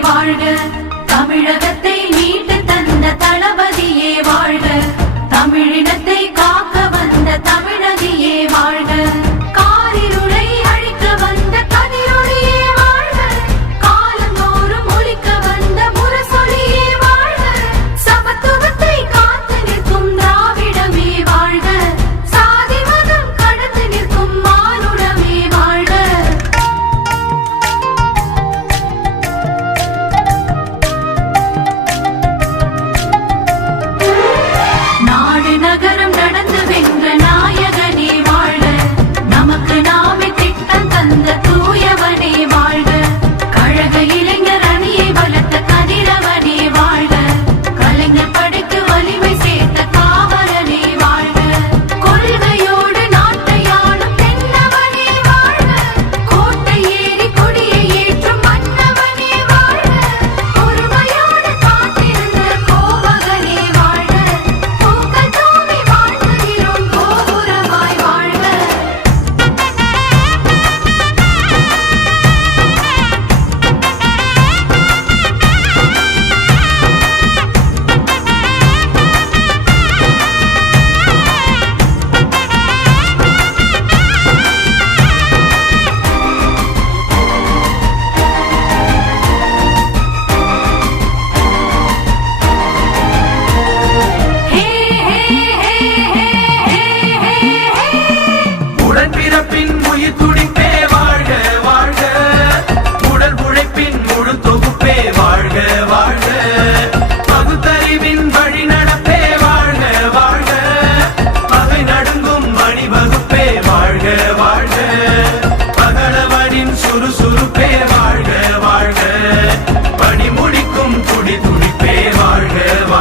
வாழ்க. தமிழகத்தை மீட்டு தந்த தளபதியே வாழ்க. தமிழினத்தை காக்க வந்த தமிழக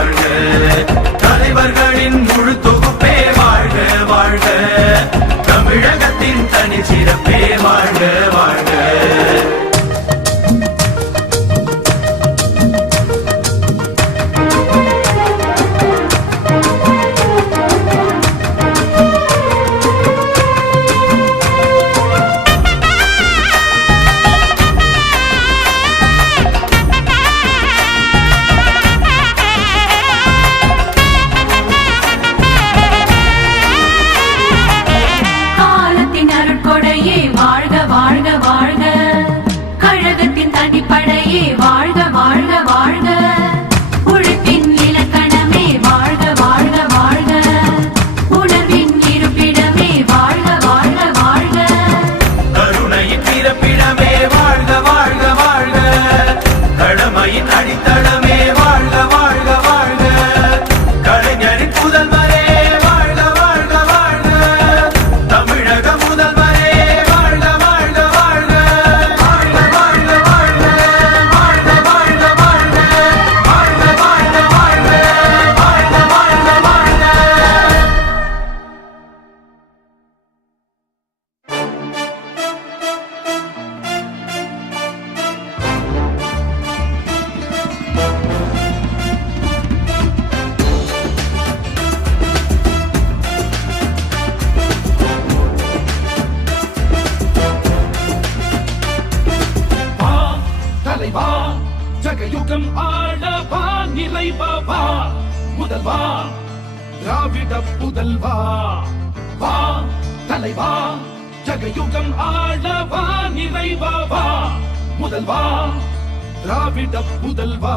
வாழ்க. தலைவர்களின் முழு தொகுப்பே வாழ்க தனி சிறப்பே வாழ்க வாழ்க. முதல்வா திராவிட புதல்வா வா தலைவா ஜகயுகம் ஆளவா நிறைவா வா. முதல்வா திராவிட புதல்வா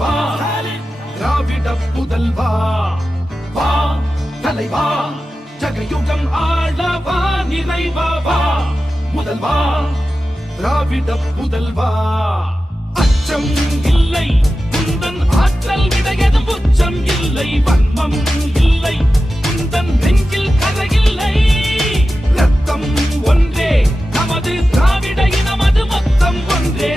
வா. திராவிட புதல்வா வா தலைவா. ஜகயுகம் ஆளவா நிறைவா வா. முதல்வா திராவிட புதல்வா அச்சம் இல்லை குந்தன் ஆற்றல் விடையதும் உச்சம் இல்லை வன்மம் இல்லை குந்தன் நெஞ்சில் கதையில்லை ரத்தம் ஒன்றே நமது திராவிட இனமது மொத்தம் ஒன்றே